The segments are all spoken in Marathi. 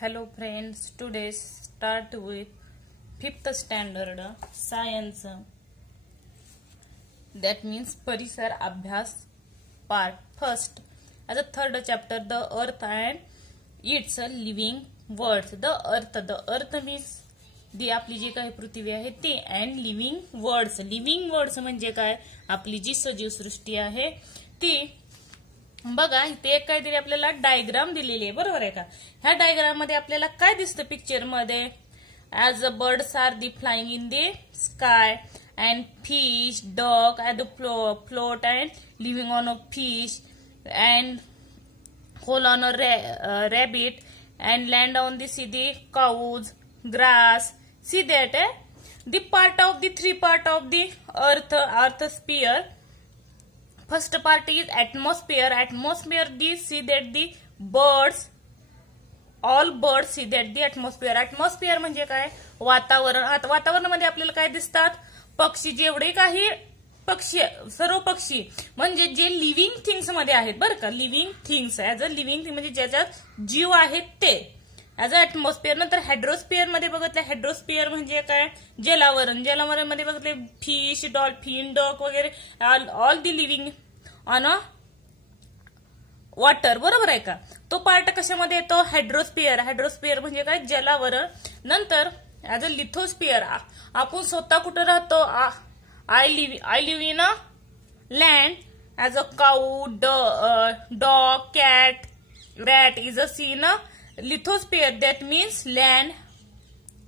Hello friends, today start with 5th standard science. That means Parisar Abhyas part. First, as a third chapter, the earth and its living worlds. The earth means दी आपली जी काही पृथ्वी आहे ती अँड लिव्हिंग वर्ड्स म्हणजे काय आपली जी सजीव सृष्टी आहे ती बघा इथे एक काहीतरी आपल्याला डायग्राम दिलेली आहे बरोबर आहे का ह्या डायग्राम मध्ये आपल्याला काय दिसतं पिक्चर मध्ये as a birds are the flying in the sky and fish dog at the float and living on a fish and hole on a rabbit and land on the sea the cows grass. See that the three part of the earth sphere. First part is atmosphere. See that the birds, all birds see that the atmosphere म्हणजे काय वातावरणामध्ये आपल्याला काय दिसतात पक्षी जेवढे काही पक्षी सर्व पक्षी म्हणजे जे लिव्हिंग थिंग्स मध्ये आहेत बरं का living things as a living thing म्हणजे ज्याच्यात जीव आहेत ते ऍज अ ऍटमॉस्फिअर. नंतर हायड्रोस्फिअर मध्ये बघितलं हायड्रोस्फिअर म्हणजे काय जलावरण मध्ये बघितले फिश डॉल्फिन डॉग वगैरे all the living on a water बरोबर आहे का तो पार्ट कशामध्ये येतो हायड्रोस्फिअर म्हणजे काय जलावरण. नंतर ऍज अ लिथोस्फिअर आपण स्वतः कुठे राहतो I live in a land as a cow dog cat rat is a seen a lithosphere that means land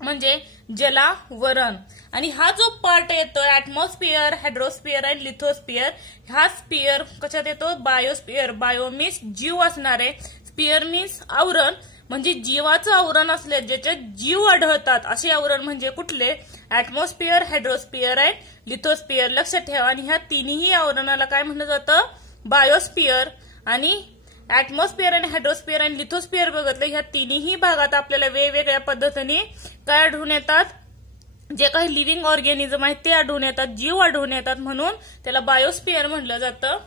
म्हणजे जलावरण. आणि हा जो पार्ट येतो ऍटमॉस्फिअर हायड्रोस्फिअर आणि लिथोस्फिअर हा स्फिअर कशात येतो बायो मीन्स जीव असणारे स्फिअर मीन्स आवरण म्हणजे जीवाचं आवरण असले ज्याच्यात जीव आढळतात असे आवरण म्हणजे कुठले ऍटमॉस्फिअर हायड्रोस्फिअर आणि लिथोस्फिअर लक्षात ठेवा. आणि ह्या तिन्ही आवरणाला काय म्हटलं जातं बायोस्फिअर. आणि ऍटमॉस्फिअर आणि हायड्रोस्फिअर आणि लिथोस्फिअर बघितलं ह्या तिन्ही भागात आपल्याला वेगवेगळ्या पद्धतीने काय आढळून येतात जे काही लिव्हिंग ऑर्गॅनिझम आहेत ते आढळून येतात जीव आढळून येतात म्हणून त्याला बायोस्फिअर म्हटलं जातं.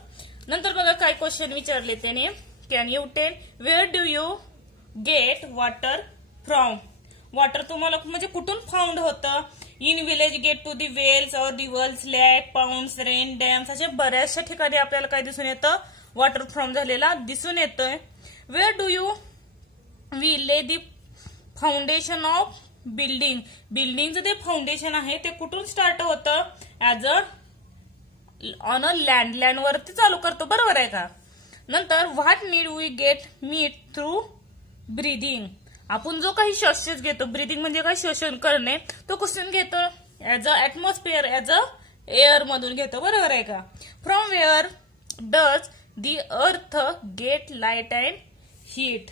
नंतर बघा काय क्वेश्चन विचारले त्याने can you tell where do you get water from. Water तुम्हाला म्हणजे कुठून फाउंड होतं in village get to the wells or rivers lake ponds rain dams अशा बऱ्याचशा ठिकाणी आपल्याला काय दिसून येतं वॉटर फ्रॉम झालेला दिसून येतोय. वेअर डू यू वी ले दी फाउंडेशन ऑफ बिल्डिंगचं ते फाउंडेशन आहे ते कुठून स्टार्ट होतं ऍज अ ऑन अ लँडवरती चालू करतो बरोबर आहे का. नंतर what need we get meat through breathing. आपण जो काही श्वास घेतो ब्रीदिंग म्हणजे काय श्वसन करणे तो कुठून घेतो as a atmosphere as a air मधून घेतो बरोबर आहे का. फ्रॉम वेअर डज दी अर्थ गेट लाईट अँड हीट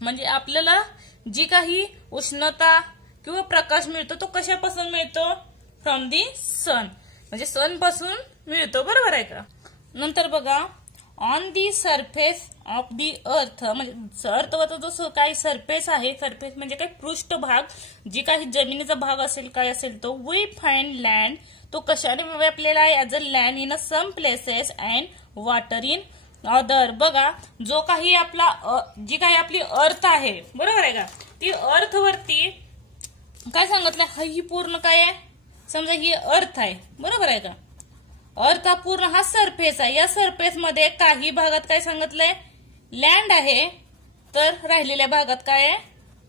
म्हणजे आपल्याला जी काही उष्णता किंवा प्रकाश मिळतो तो कशापासून मिळतो फ्रॉम दी सन म्हणजे सन पासून मिळतो बरोबर आहे का. नंतर बघा on the surface of the अर्थ म्हणजे अर्थवरचा जो काही सरफेस आहे सरफेस म्हणजे काही पृष्ठभाग जी काही जमिनीचा भाग असेल काय असेल तो वी फाइंड लँड तो कशाने व्यापलेला आहे as a land in a some places and water in other. बघा जो काही जी काही आपली अर्थ आहे बरोबर आहे का ती अर्थ वरती काय सांगितलं ही पूर्ण काय आहे समजा ही अर्थ आहे बरोबर आहे का अर्थ हा पूर्ण हा सरफेस आहे या सरफेस मध्ये काही भागात काय सांगितलंय लँड आहे तर राहिलेल्या भागात काय आहे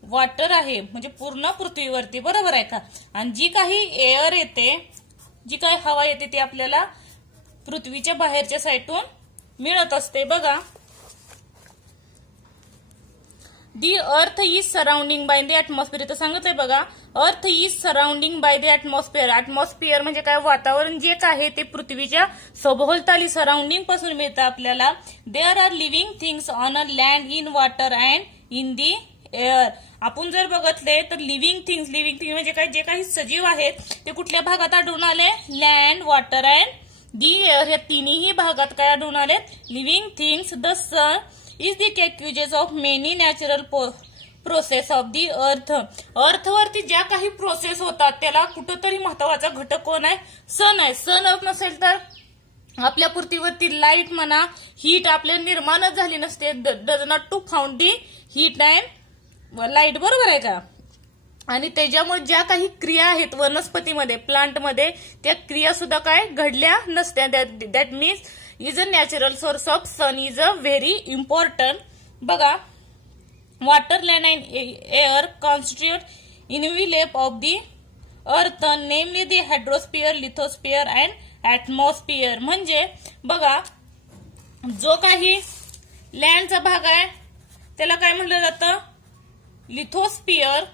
वॉटर आहे म्हणजे पूर्ण पृथ्वीवरती बरोबर आहे का. आणि जी काही एअर येते जी काही हवा येते ती आपल्याला पृथ्वीच्या बाहेरच्या साईडून मिळत असते. बघा the earth is surrounding by the atmosphere इथं सांगितलंय बघा earth is surrounding by the atmosphere म्हणजे काय वातावरण जे काय ते पृथ्वीच्या सभोवताली सराउंडिंग पासून मिळतं आपल्याला. There are living things on a land in water and in the air. आपण जर बघितले तर लिव्हिंग थिंग्स म्हणजे काय जे काही सजीव आहेत ते कुठल्या भागात आढळून आले land water and the air या तिन्ही भागात काय आढळून आले living things. The sun is the causes of many natural process of the अर्थवरती ज्या काही प्रोसेस होतात त्याला कुठंतरी महत्वाचा घटक कोण आहे सन आहे. सन नसेल तर आपल्या पृथ्वीवरती लाईट म्हणा हीट आपल्या निर्माणच झाली नसते does not to found the heat and light, बरोबर आहे का? आणि त्याच्यामुळे ज्या काही क्रिया आहेत वनस्पतीमध्ये, प्लांटमध्ये, त्या क्रिया सुद्धा काय घडल्या नसत्या. That means is a natural source of sun is a very important. बघा, water, land and air constitute envelope of the earth, namely the हायड्रोस्फिअर, लिथोस्फिअर and atmosphere. म्हणजे बघा, जो काही लँडचा भाग आहे त्याला काय म्हटलं जातं? लिथोस्फिअर.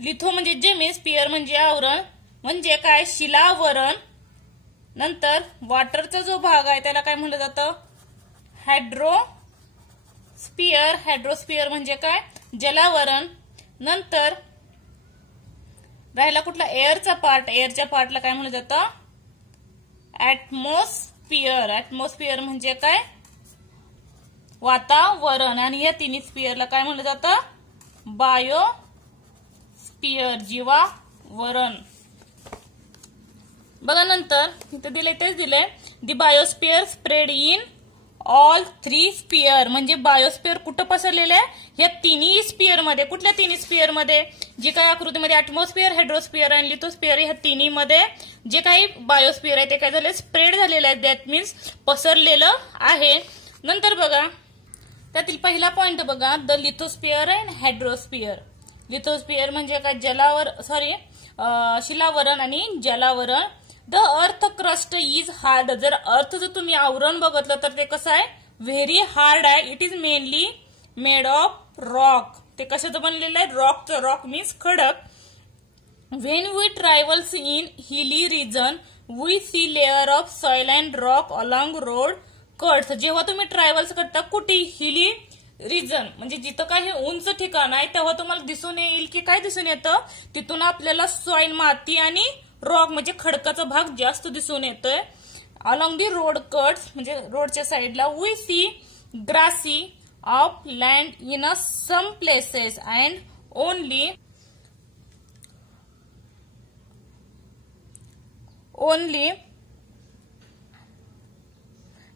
लिथो म्हणजे जमीन, स्पियर म्हणजे आवरण, म्हणजे काय? शिलावरण. नंतर वॉटरचा जो भाग आहे त्याला काय म्हटलं जातं? हायड्रोस्फिअर. हायड्रोस्फिअर म्हणजे काय? जलावरण. नंतर राहिला कुठला? एअरचा पार्ट. एअरच्या पार्टला काय म्हटलं जातं? ऍटमॉस्फिअर. ऍटमॉस्फिअर म्हणजे काय? वातावरण. आणि या तिन्ही स्पियरला काय म्हटलं जातं? बायोस्फिअर, जीवावरण. बघा, नंतर इथे दिले तेच दिले, the biosphere spread in all 3 sphere. म्हणजे बायोस्फिअर कुठं पसरलेलं आहे? या तिन्ही स्पियर मध्ये. कुठल्या तिन्ही स्पियर मध्ये? जे काही आकृतीमध्ये ऍटमॉस्फिअर, हायड्रोस्फिअर आणि लिथोस्फिअर, ह्या तिन्ही मध्ये जे काही बायोस्फिअर आहे ते काय झाले? स्प्रेड झालेलं आहे. दॅट मीन्स पसरलेलं आहे. नंतर बघा, त्यातील पहिला पॉइंट बघा, द लिथोस्फिअर अँड हायड्रोस्फिअर. लिथोस्फिअर म्हणजे काय? शिलावरण आणि जलावरण. The earth crust is hard. जर अर्थचं तुम्ही आवरण बघितलं तर ते कसं आहे? व्हेरी हार्ड आहे. It is mainly made of rock. ते कशाचं बनलेलं आहे? रॉकचं. रॉक मीन्स खडक. When we travels in hilly region we see layer of soil and rock along road cuts. जेव्हा तुम्ही ट्रॅव्हल्स करता कुठे? हिली रिजन म्हणजे जिथं काही उंच ठिकाण आहे, तेव्हा तुम्हाला दिसून येईल की काय दिसून येतं? तिथून आपल्याला सॉइल, माती आणि रॉक म्हणजे खडकाचा भाग जास्त दिसून येतोय. अलॉंग दी रोड कट्स म्हणजे रोडच्या साईडला. We see grassy of land in a some places and only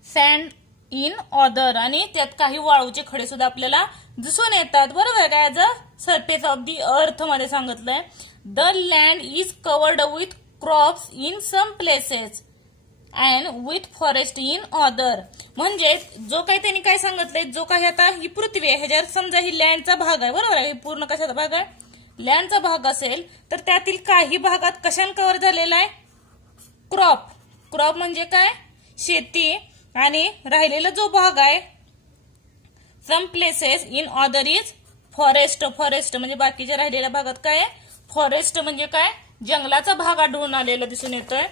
sand in other. आणि त्यात काही वाळूचे खडे सुद्धा आपल्याला दिसून येतात. बरोबर आहे का? As a surface of the earth मध्ये सांगितलंय. The land is covered with crops in some places and with forest in other. म्हणजे जो काही त्यांनी काय सांगितलंय, जो काही आता ही पृथ्वी आहे, ह्याच्यावर समजा ही लँडचा भाग आहे, बरोबर आहे? पूर्ण कशाचा भाग आहे? लँडचा भाग असेल तर त्यातील काही भागात कशाने कव्हर झालेला आहे? क्रॉप. क्रॉप म्हणजे काय? शेती. आणि राहिलेला जो भाग आहे some places in other is forest. Forest म्हणजे बाकीच्या राहिलेल्या भागात काय आहे? फॉरेस्ट म्हणजे काय? जंगलाचा भाग आढळून आलेला दिसून येतोय.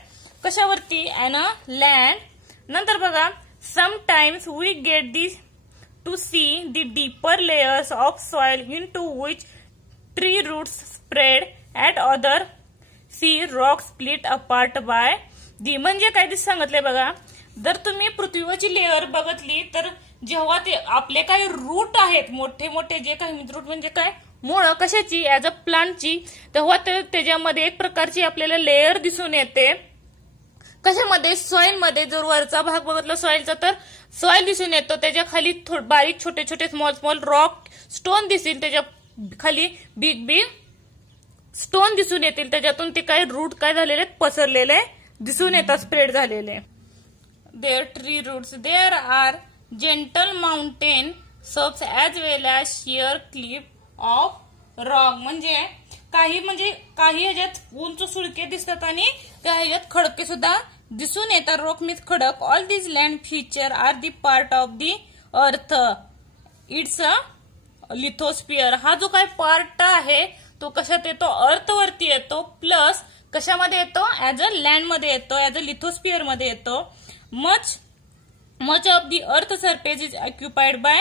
कशावरती? An a land. नंतर बघा, sometimes we get the to see the deeper layers of soil into which tree roots spread at other see rock split apart by the. म्हणजे काय ते सांगितलंय बघा, जर तुम्ही पृथ्वीवरची लेअर बघितली तर जेव्हा ते आपले काही रूट आहेत, मोठे मोठे जे काही रूट म्हणजे काय? मुळं कशाची? ऍज अ प्लांटची. तेव्हा त्याच्यामध्ये एक प्रकारची आपल्याला लेअर दिसून येते. कशामध्ये? सॉइल मध्ये. जर वरचा भाग बघितला सॉइलचा तर सॉइल दिसून येतो. त्याच्या खाली बारीक छोटे छोटे स्मॉल रॉक स्टोन दिसतील. त्याच्या खाली बिग स्टोन दिसून येतील. त्याच्यातून ते काय रूट काय झालेले पसरलेले दिसून येतात, स्प्रेड झालेले. There tree roots. There are gentle mountain slopes as well as sheer cliff of rock. म्हणजे काही ह्याच्यात उंच सुळके दिसतात आणि त्या ह्याच्यात खडके सुद्धा दिसून येतात. रॉक मीन्स खडक. All this land feature are the part of the earth. It's a lithosphere. हा जो काही पार्ट आहे तो कशात येतो? अर्थवरती येतो. प्लस कशामध्ये येतो? ऍज अ लँड मध्ये येतो, ऍज अ लिथोस्फिअर मध्ये येतो. Much of the earth surface is occupied by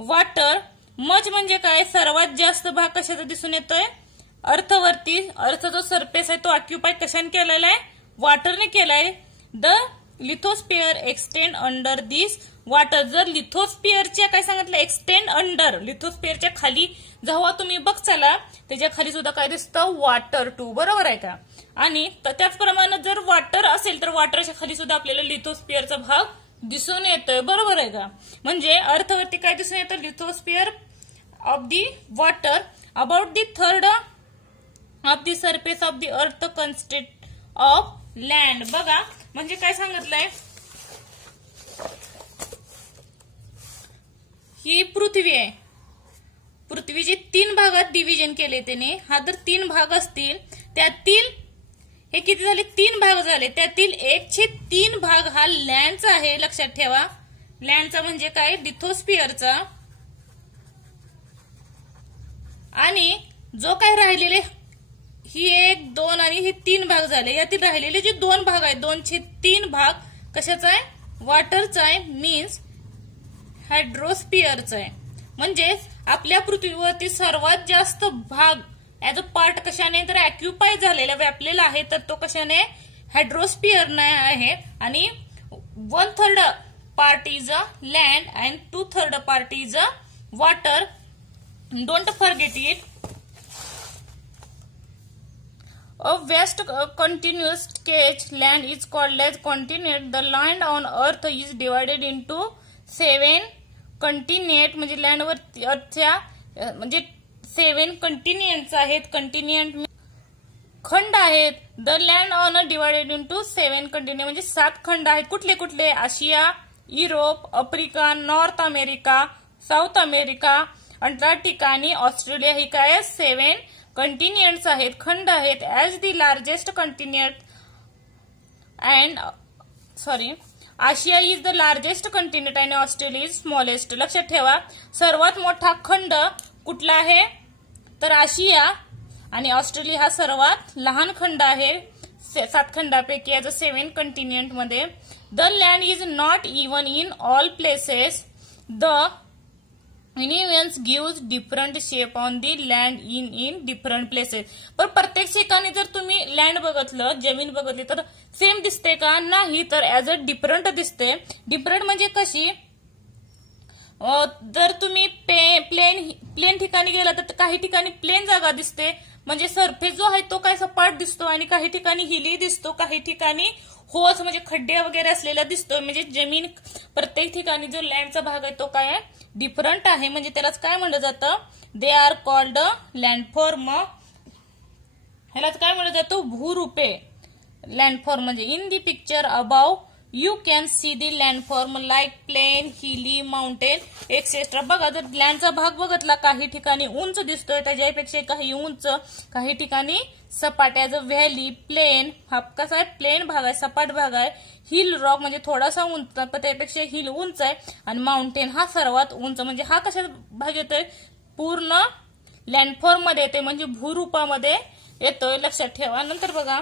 water. Much म्हणजे काय? सर्वात जास्त भाग कशाचा दिसून येतोय? अर्थवरती. अर्थ जो सरफेस आहे तो ऑक्युपाय कशाने केलेला आहे? वॉटरने केलाय. The lithosphere extend under this water. जर लिथोस्फिअरच्या काय सांगितलं? Extend under. लिथोस्फिअरच्या खाली जेव्हा तुम्ही बघचाला त्याच्या खाली सुद्धा काय दिसतं? Water too. बरोबर आहे का? आणि त्याचप्रमाणे जर वॉटर असेल तर वॉटरच्या खाली सुद्धा आपल्याला लिथोस्फिअरचा भाग दिसून येतोय. बरोबर आहे का? म्हणजे अर्थवरती काय दिसून येतं? लिथोस्फिअर of the water. About the third of the surface of the earth consist of land. बघा म्हणजे काय सांगितलंय, ही पृथ्वी आहे. पृथ्वीचे 3 भागात डिव्हिजन केले त्याने. हा जर 3 भाग असतील, त्यातील हे किती झाले, 3 भाग झाले. त्यातील 1/3 भाग हा लँडचा आहे. लक्षात ठेवा, लँडचा म्हणजे काय, लिथोस्फिअरचा. आणि जो काय राहिलेले ही 1, 2 आणि हे 3 भाग झाले. यातील राहिलेले जे 2 भाग आहेत, 2/3 भाग कशाचा आहे, वॉटरचा आहे. मीन्स हायड्रोस्फिअरचा आहे. म्हणजे आपल्या पृथ्वीवरती सर्वात जास्त भाग ऍज अ पार्ट कशाने तर ऑक्युपाय झालेला, व्यापलेला आहे. तर तो कशाने, हायड्रोस्फिअरने आहे. आणि 1/3 part is a land and 2/3 part is a water. Don't forget it. A vast continuous stretch land is called as continent. The land on earth is divided into 7 continent. म्हणजे लँड वर अर्थच्या म्हणजे 7 कंटिनेंट्स आहेत. कंटिनेंट खंड आहेत. The land on divided into 7 continent म्हणजे 7 खंड आहेत. कुठले कुठले, Asia, Europe, Africa, North America, South America, Antarctica आणि ऑस्ट्रेलिया. ही काय 7 कंटिनेंट्स आहेत, खंड आहेत. As the largest continent and Asia is the largest continent and Australia is smallest. लक्षात ठेवा, सर्वात मोठा खंड कुठला आहे तर आशिया, आणि ऑस्ट्रेलिया हा सर्वात लहान खंड आहे 7 खंडापैकी ऍज अ 7 कंटिनेंट मध्ये. The land is not even in all places. The Unions gives different shape on the land in different places. पण प्रत्येक ठिकाणी जर तुम्ही लँड बघितलं, जमीन बघितली तर सेम दिसते का, नाही, तर ऍज अ डिफरंट दिसते. डिफरंट म्हणजे कशी, जर तुम्ही प्लेन ठिकाणी गेला तर काही ठिकाणी प्लेन जागा दिसते, म्हणजे सरफेस जो आहे तो काय सपाट दिसतो. आणि काही ठिकाणी हिली दिसतो, काही ठिकाणी होस म्हणजे खड्डे वगैरे असलेला दिसतो. म्हणजे जमीन प्रत्येक ठिकाणी जो लँडचा भाग आहे तो काय आहे, डिफरंट आहे. म्हणजे त्यालाच काय म्हणलं जातं, दे आर कॉल्ड लँडफॉर्म. ह्यालाच काय म्हणलं जातं, भूरूपे. लँडफॉर्म म्हणजे in the picture above you can see the landform like plain, hilly, mountain etcetera. बघा, जर लँडचा भाग बघितला, काही ठिकाणी उंच दिसतोय, त्याच्यापेक्षा काही उंच, काही ठिकाणी सपाट ऍज अ व्हॅली. प्लेन हा कसा आहे, प्लेन भाग आहे, सपाट भाग आहे. हिल रॉक म्हणजे थोडासा उंच, पण त्यापेक्षा हिल उंच आहे. आणि माउंटेन हा सर्वात उंच. म्हणजे हा कशा भाग येतोय, पूर्ण लँडफॉर्म मध्ये येतोय, म्हणजे भूरूपामध्ये येतोय. लक्षात ठेवा. नंतर बघा,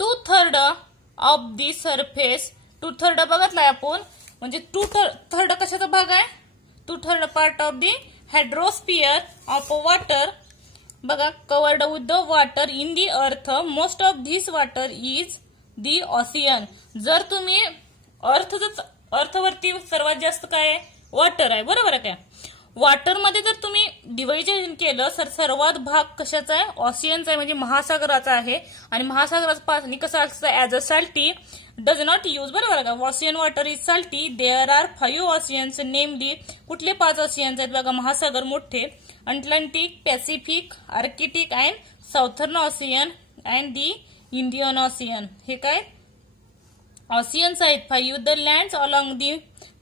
2/3 ऑफ दी सरफेस. 2/3 बघितलाय आपण, म्हणजे 2/3 कशाचा भाग आहे, 2/3 part of the hydrosphere of water. बघा, covered with the water in the earth. Most of this water is the ocean. जर तुम्ही अर्थवरती सर्वात जास्त काय आहे, वॉटर आहे, बरोबर आहे काय. वॉटर मध्ये जर तुम्ही डिव्हिजन केलं तर सर्वात भाग कशाचा आहे, ऑसियनचा आहे, म्हणजे महासागराचा आहे. आणि महासागराचं पाणी कसं असतं, as a salty, does not use, बरोबर का. Ocean water is salty. There are 5 oceans, namely कुठले 5 ऑसियन्स आहेत बघा, महासागर मोठे, Atlantic, Pacific, Arctic and Southern ocean and the Indian ocean. हे काय ऑसियन्स आहेत 5. The lands along the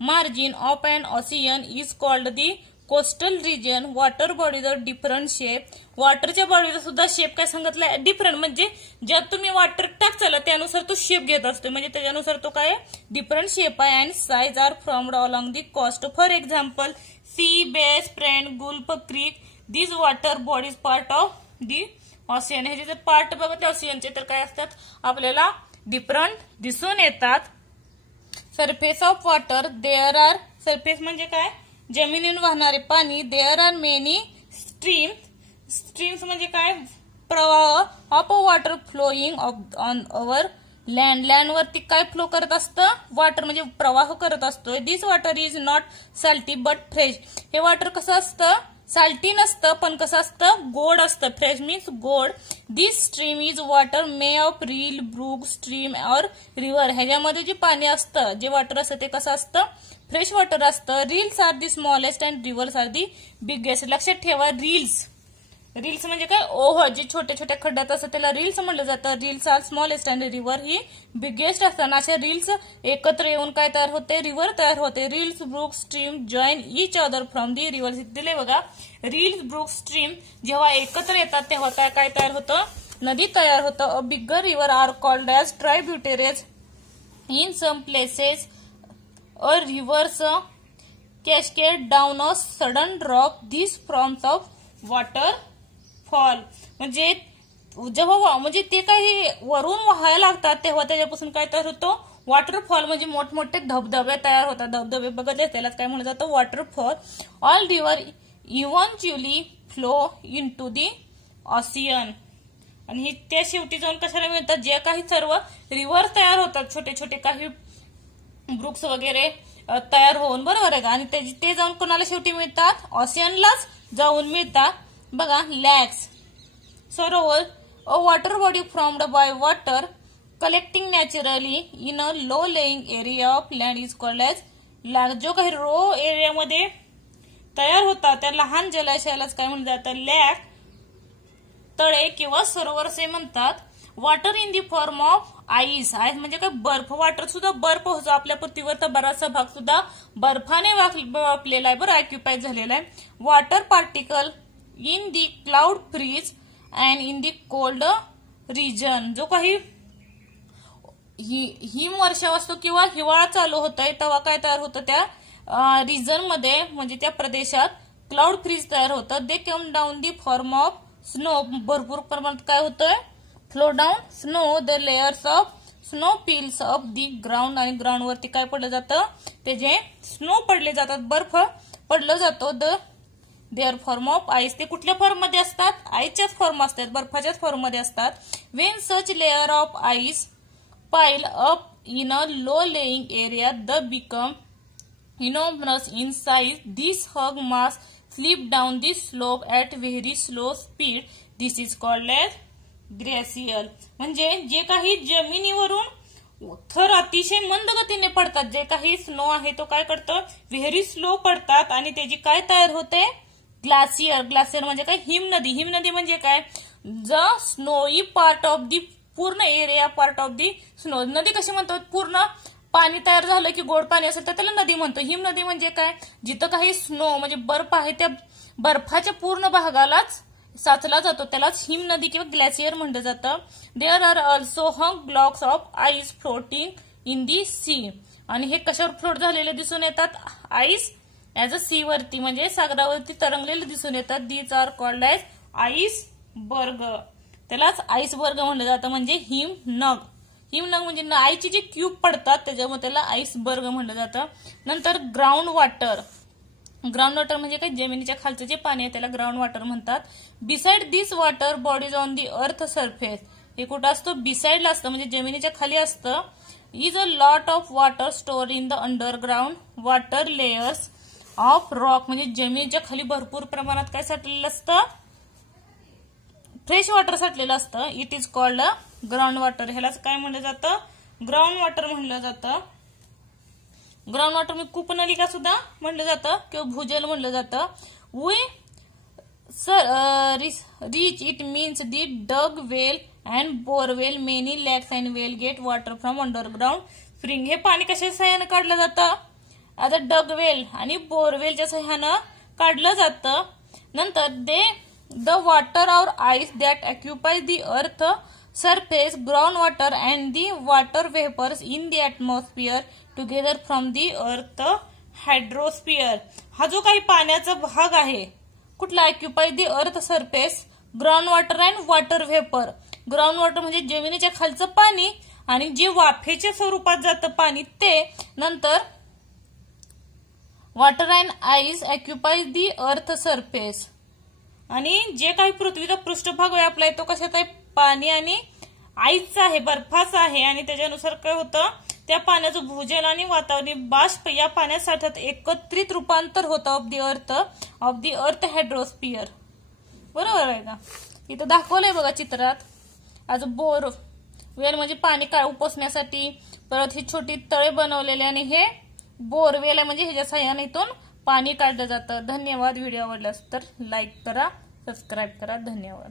margin of an ocean is called the coastal region. Water bodies or different shape. वॉटरच्या बॉडीचा सुद्धा शेप काय सांगितलाय, डिफरंट. म्हणजे ज्यात तुम्ही वॉटर टाकचाल त्यानुसार तो शेप घेत असतो, म्हणजे त्याच्यानुसार तो काय डिफरंट शेप आहे. And size are formed along the coast. For example, sea, bay, spread, gulf, creek, these water bodies part of the ocean. हे जे पार्ट बघत ऑसियनचे तर काय असतात, आपल्याला डिफरंट दिसून येतात. Surface of water. There are, surface म्हणजे काय, जमिनीतून वाहणारे पाणी. देअर आर मेनी स्ट्रीम्स म्हणजे काय, प्रवाह of water flowing on our land. लँडवरती काय फ्लो करत असतं, वॉटर म्हणजे प्रवाह करत असतोय. This water is not salty but fresh. हे वॉटर कसं असतं, साल्टी नसतं पण कसं असतं, गोड असतं. फ्रेश मीन्स गोड. This stream is water may of rill, brook, stream or river. ह्याच्यामध्ये जे पाणी असतं, जे वॉटर असतं ते कसं असतं, फ्रेश वॉटर असतं. Reels are the smallest and reverse are the biggest. लक्षात ठेवा, रील्स म्हणजे काय, ओह जे छोटे छोटे खड्ड्यात असतं त्याला रील्स म्हणलं जातं. Rills are smallest and river ही बिगेस्ट असतात. अशा रील्स एकत्र येऊन काय तयार होते, रिव्हर तयार होते. Rills, brook, stream join each other from the river. दिले बघा, रील्स, ब्रूक, स्ट्रीम जेव्हा एकत्र येतात तेव्हा काय तयार होतं, नदी तयार होतं. A bigger river are called as tributaries. In some places a rivers cascade down a sudden drop. This forms of water fall. म्हणजे जेव्हा म्हणजे ते काही वरून वाहायला लागतात तेव्हा त्याच्यापासून काय तयार होतो, वॉटरफॉल. म्हणजे मोठमोठे धबधबे तयार होतात. धबधबे बघत त्यालाच काय म्हणलं जातं, waterfall. All river eventually flow into the ocean. आणि त्या शेवटी जाऊन कशाला मिळतात, जे काही सर्व रिव्हर तयार होतात, छोटे छोटे काही ब्रुक्स वगैरे तयार होऊन, बरोबर आहे का, आणि ते जाऊन कोणाला शेवटी मिळतात, ऑसियनलाच जाऊन मिळतात. बघा, लॅक्स, सरोवर, a water body formed by water collecting naturally in a low lying area of land is called as lake. जो काही रो एरियामध्ये तयार होता त्या लहान जलाशयालाच काय म्हणलं जातं, लॅक. तळे किंवा सरोवर असे म्हणतात. Water in the form of ice. Ice म्हणजे काय, बर्फ. वॉटर सुद्धा बर्फ होतो. आपल्या पृथ्वीवरचा बराचसा भाग सुद्धा बर्फाने व्यापलेला आहे, बरं, ऑक्युपाय झालेला आहे. Water particle in the cloud freeze and in the cold region. जो काही हिमवर्षा असतो किंवा हिवाळा चालू होतोय तेव्हा काय तयार होतं, त्या रिजन मध्ये म्हणजे त्या प्रदेशात क्लाउड फ्रीज तयार होतं. They come down the form of snow. भरपूर प्रमाणात काय होतंय, flow down snow. The layers of snow peels off the ground. आणि ग्राउंड वरती काय पडलं जातं, ते जे स्नो पडले जातात, बर्फ पडलं जातो. There form of ice. ते कुठल्या फॉर्म मध्ये असतात, आईसच्याच फॉर्म असतात, बर्फाच्याच फॉर्म मध्ये असतात. When such layer of ice pile up in a low lying area the become enormous in size. This hug mass slip down the slope at very slow speed. This is called as glacial. म्हणजे जे काही जमिनीवरून थर अतिशय मंद गतीने पडतात, जे काही स्नो आहे तो काय करतो, व्हेरी स्लो पडतात आणि त्याची काय तयार होते, ग्लासियर. ग्लासियर म्हणजे काय, हिमनदी. हिमनदी म्हणजे काय, the snowy part of the, पूर्ण area part of the snow. नदी कशी म्हणतो, पूर्ण पाणी तयार झालं की गोड पाणी असेल तर त्याला नदी म्हणतो. हिमनदी म्हणजे काय, जिथं काही स्नो म्हणजे बर्फ आहे त्या बर्फाच्या पूर्ण भागालाच साचला जातो, त्यालाच हिमनदी किंवा ग्लेशियर म्हटलं जातं. There are also hung blocks of ice floating in the sea. आणि हे कशावर फ्लोट झालेले दिसून येतात, आईस ऍज अ सी वरती, म्हणजे सागरावरती तरंगलेले दिसून येतात. These are called as iceberg. त्यालाच आईस बर्ग म्हणलं जातं, म्हणजे हिमनग. हिमनग म्हणजे आईची जे क्यूब पडतात त्याच्यामुळे त्याला आईसबर्ग म्हणलं जातं. नंतर ग्राउंड वॉटर. ग्राउंड वॉटर म्हणजे काय, जमिनीच्या खालचं जे पाणी आहे त्याला ग्राउंड वॉटर म्हणतात. Beside this water bodies on the earth surface. हे कुठं असतं, बिसाइडला असतं म्हणजे जमिनीच्या खाली असतं. Is a lot of water store in the underground water layers of rock. म्हणजे जमिनीच्या खाली भरपूर प्रमाणात काय साठलेलं असतं, फ्रेश वॉटर साठलेलं असतं. It is called ground water. ह्यालाच काय म्हणलं जातं, ग्राउंड वॉटर म्हणलं जातं. ग्राउंड वॉटर मी कूपनलिका सुद्धा म्हणलं जातं किंवा भूजल म्हणलं जातं. We reach it means the dug well and borewell. Many lakes and well get water from underground spring. हे पाणी कशाच्या सहाय्यानं काढलं जातं, आता डग वेल आणि बोरवेलच्या सहाय्यानं काढलं जातं. नंतर द वॉटर और आईस दॅट ऑक्युपाय दी अर्थ surface, groundwater and the water vapors in the atmosphere together from the earth hydrosphere. हा जो काही पाण्याचा भाग आहे कुठला, occupy the earth surface, ground water and water vapour. Ground water म्हणजे जमिनीच्या खालचं पाणी आणि जे वाफेच्या स्वरूपात जातं पाणी ते. नंतर water and ice occupy the earth surface. आणि जे काही पृथ्वीचा पृष्ठभाग व्यापलाय तो कशात आहे, पाणी आणि आईसचा आहे, बर्फाचा आहे. आणि त्याच्यानुसार काय होतं, त्या पाण्याचं भूजल आणि वातावरणीय बाष्प या पाण्यात साठ्यात एकत्रित रूपांतर होतं ऑफ दी अर्थ हायड्रोस्फिअर. बरोबर आहे का? इथं दाखवलंय बघा चित्रात. आज बोर वेल म्हणजे पाणी काय उपसण्यासाठी, परत ही छोटी तळे बनवलेले आणि हे बोरवेल आहे म्हणजे ह्याच्या सहाय्याने इथून पाणी काढलं जातं. धन्यवाद. व्हिडिओ आवडल्यास तर लाईक करा, सबस्क्राईब करा. धन्यवाद.